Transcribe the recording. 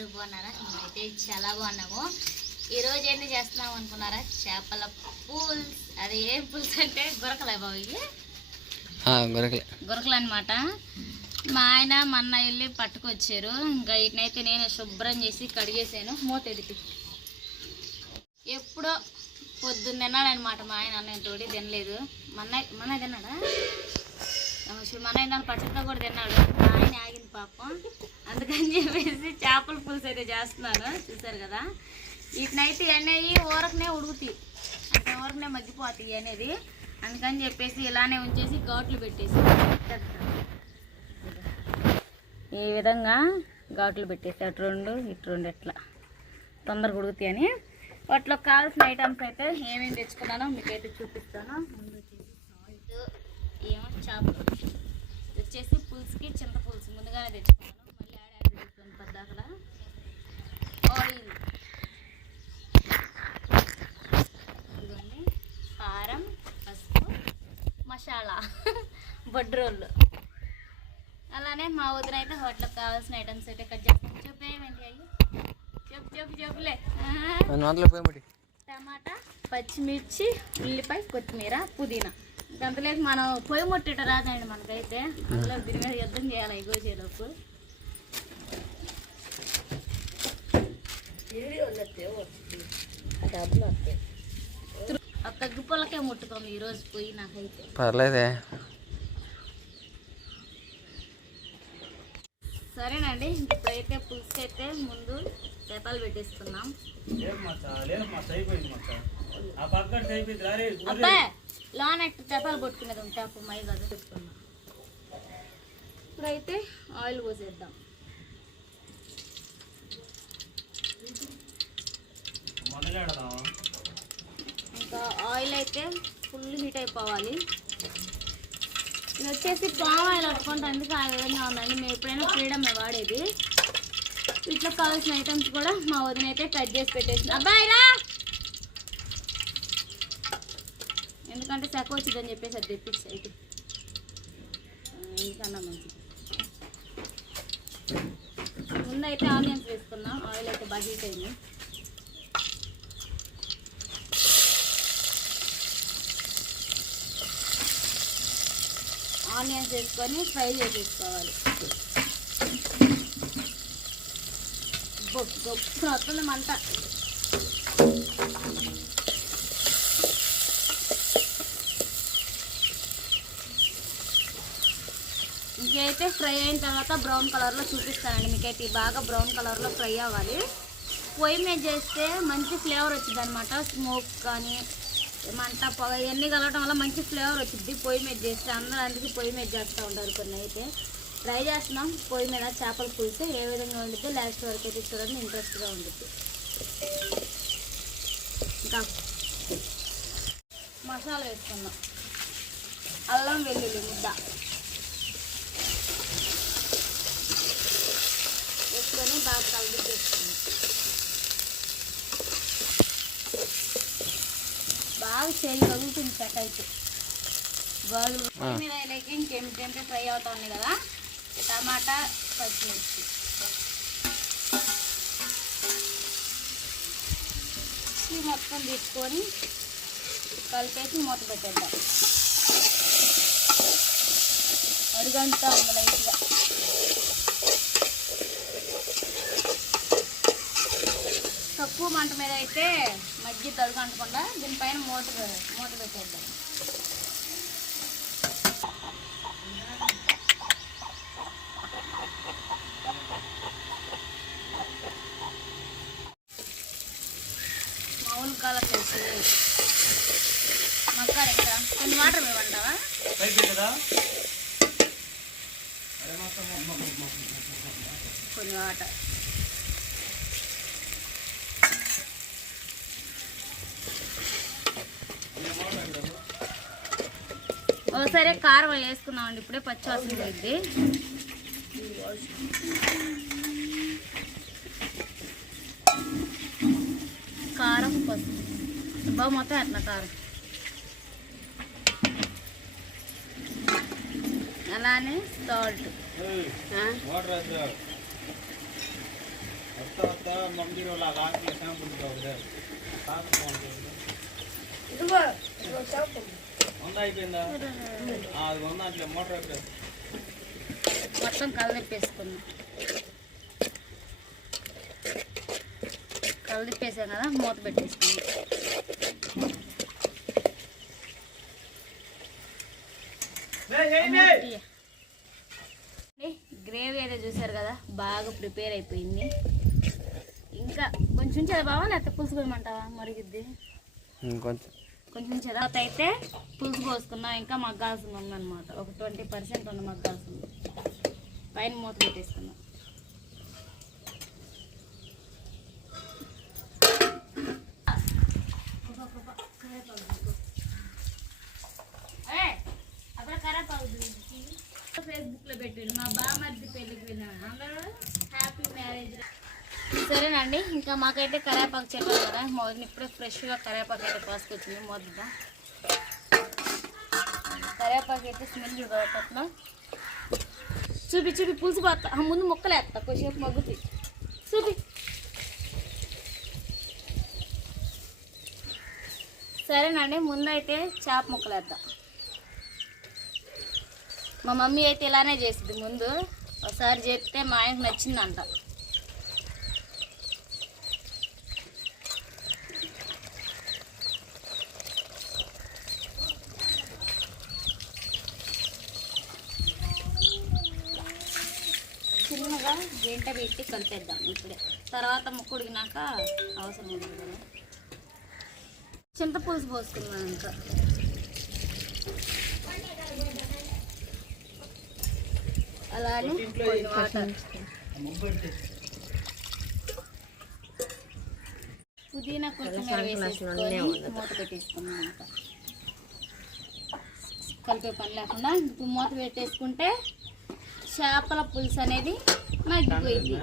అందరూ బాగున్నారా? మేమైతే చాలా బాగున్నాము. ఈరోజు ఏంటి చేస్తున్నాం అనుకున్నారా? చేపల పుల్స్. అది ఏం పుల్స్ అంటే గొరకలే బాబు, ఇవి గొరకలు అనమాట. మా ఆయన మొన్న వెళ్ళి పట్టుకొచ్చారు. ఇంకా వీటినైతే నేను శుభ్రం చేసి కడిగేసాను. మూత ఎదిపి ఎప్పుడో పొద్దున్న తిన్నాడనమాట మా ఆయన. నేను తోడి తినలేదు. మన తిన్నాడా? మన ఆయన పచ్చడితో కూడా తిన్నాడు. మా ఆయన ఆగింది పాపం. అందుకని చెప్పేసి చేపల పులుసు అయితే చేస్తున్నాను. చూసారు కదా, వీటినైతే అనేవి ఊరకనే ఉడుకుతాయి, అంటే ఊరకనే మగ్గిపోతాయి అనేది. అందుకని చెప్పేసి ఇలానే ఉంచేసి ఘాట్లు పెట్టేసి ఈ విధంగా ఘాట్లు పెట్టేసి అటు రెండు ఇటు రెండు ఎట్లా తొందరగా ఉడుకుతాయి అని. వాటిలో కావాల్సిన ఐటమ్స్ అయితే ఏమేమి తెచ్చుకున్నానో మీకైతే చూపిస్తాను. ముందు వచ్చేసి సాల్ట్, ఏమో చేపలు, వచ్చేసి పులుసుకి చింత పులుసు ముందుగానే తెచ్చుకున్నాను. మళ్ళీ యాడ్ చేస్తాను పద్దాకలా. ఆయిల్, ఇదిగోండి, కారం, పసుపు, మసాలా, బొడ్రోళ్ళు. అలానే మా వదిన అయితే హోటల్కి కావాల్సిన ఐటమ్స్ అయితే కట్ చేస్తాను. చెప్పేమేంటి అయ్యి? చెప్పులే. టమాటా, పచ్చిమిర్చి, ఉల్లిపాయ, కొత్తిమీర, పుదీనా. ఇంకంతలేదు మనం పొయ్యి ముట్టేట రాదండి మనకైతే. అందులో దీని మీద యుద్ధం చేయాలి ఈ గోచేలోపు. ఆ తగ్గు పొలకే ముట్టుకోము ఈరోజు పొయ్యి నాకైతే. పర్లేదే. సరేనండి, ఇప్పుడైతే పులుసు అయితే ముందు చేపలు పెట్టేసుకున్నాం. అబ్బాయి లోన చేపలు పట్టుకునేది ఉంటే అప్పుడు మై కదా పెట్టుకున్నాం. ఇప్పుడైతే ఆయిల్ పోసేద్దాం. ఇంకా ఆయిల్ అయితే ఫుల్ హీట్ అయిపోవాలి. ఇది వచ్చేసి పామ్ ఆయిల్ పట్టుకుంటే అందుకు ఆ విధంగా ఉందండి. మేము ఎప్పుడైనా ఫ్రీడమ్ వాడేది. వీటిలో కావాల్సిన ఐటమ్స్ కూడా మా వదిన అయితే కట్ చేసి పెట్టేసింది. అబ్బాయి రా, ఎందుకంటే సెక వచ్చిందని చెప్పేసి అది తెప్పించి అయితే ఎందుకన్నా మంచిది. ముందైతే ఆనియన్స్ వేసుకున్నాం. ఆయిల్ అయితే బాగా హీట్ అయింది. ఆనియన్స్ వేసుకొని ఫ్రై చేసేసుకోవాలి. వస్తుంది మంట. ఇంకైతే ఫ్రై అయిన తర్వాత బ్రౌన్ కలర్లో చూపిస్తానండి మీకైతే. బాగా బ్రౌన్ కలర్లో ఫ్రై అవ్వాలి. పొయ్యి మీద చేస్తే మంచి ఫ్లేవర్ వచ్చింది అనమాట. స్మోక్ కానీ మంట పొగ ఇవన్నీ కలవటం వల్ల మంచి ఫ్లేవర్ వచ్చింది పొయ్యి మీద చేస్తే. అందరూ అందుకే పొయ్యి మీద చేస్తూ ఉంటారు. కొన్ని అయితే ట్రై చేస్తున్నాం పొయ్యి మీద చేపల పులుసు ఏ విధంగా ఉండిద్దో లాస్ట్ వరకు అయితే చూడండి, ఇంట్రెస్ట్గా ఉంటుంది. ఇంకా మసాలా వేసుకుందాం. అల్లం వెల్లుల్లి ముద్ద వేసుకొని బాగా కలిపి చేసుకుందాం. బాగా చేయి కలుగుతుంది సెట్ అయితే. గోధుమ మీద వేయలేక ఇంకేమిటంటే ఫ్రై అవుతా ఉంది కదా, టమాటా, పచ్చిమిర్చి మొత్తం తీసుకొని కలిపేసి మూత పెట్టేద్దాం. అడుగంతా ఉంది లైట్గా. తక్కువ మంట మీద అయితే మజ్జిగ తడుగంటకుండా దీనిపైన మూత పెట్టేద్దాం. మామూలు కాలం వేసి మక్కాలి కదా, కొన్ని వాటర్ ఇవ్వమంటావా? కొన్ని వాటర్ ఒకసారి కారం వేసుకున్నామండి. ఇప్పుడే పచ్చివాసన పోయింది. కారం, పసుపు బాగా మొత్తం అట్లా కారం. అలానే సాల్ట్. మొత్తం కలదిప్పేసుకున్నాం. కలదిప్పేసాం కదా, మూత పెట్టేసుకున్నాం. గ్రేవీ అయితే చూసారు కదా, బాగా ప్రిపేర్ అయిపోయింది. ఇంకా కొంచెం చదవా లేకపోతే పులుసు పోయమంటావా? మరిగిద్ది కొంచెం చదవత అయితే పులుసు పోసుకున్నాం. ఇంకా మగ్గాల్సింది ఉందన్నమాట, ఒక 20% ఉంది మగ్గాల్సింది. పైన మూత పెట్టేసుకున్నాం. అక్కడ కరేపాకు ఫేస్బుక్లో పెట్టాడు, మా బామర్ది పెళ్ళికి వెళ్ళాను, అందరూ హ్యాపీ మ్యారేజ్. సరేనండి, ఇంకా మాకైతే కరేపాకు చెప్పారు కదా, మొదటి ఇప్పుడే ఫ్రెష్గా కరేపాకు అయితే కోసుకొచ్చింది. మొదట కరేపాకు అయితే స్మెల్ చూడటం చూపి చూపి పులుసు పోతా, ముందు ముక్కలు వేస్తా, కొంచెంసేపు మగ్గుతాయి. చూపి. సరేనండి, ముందైతే చేప ముక్కలు వేద్దాం. మా మమ్మీ అయితే ఇలానే చేసింది. ముందు ఒకసారి చెప్తే మా ఆయనకు నచ్చిందంట. చిన్నగా గంట పెట్టి కలిపేద్దాం ఇప్పుడే, తర్వాత ముక్కు ఉడికినాక అవసరం ఉంటుంది కదా. చింతపులుసు పోసుకున్నాను ఇంకా. అలానే వాటర్, పుదీనా కొత్తిమీర వేసేసుకొని మూత పెట్టేసుకున్నాం. ఇంకా కలిపే పని లేకుండా ఇప్పుడు మూత పెట్టేసుకుంటే చేపల పులుసు అనేది మగ్గిపోయింది.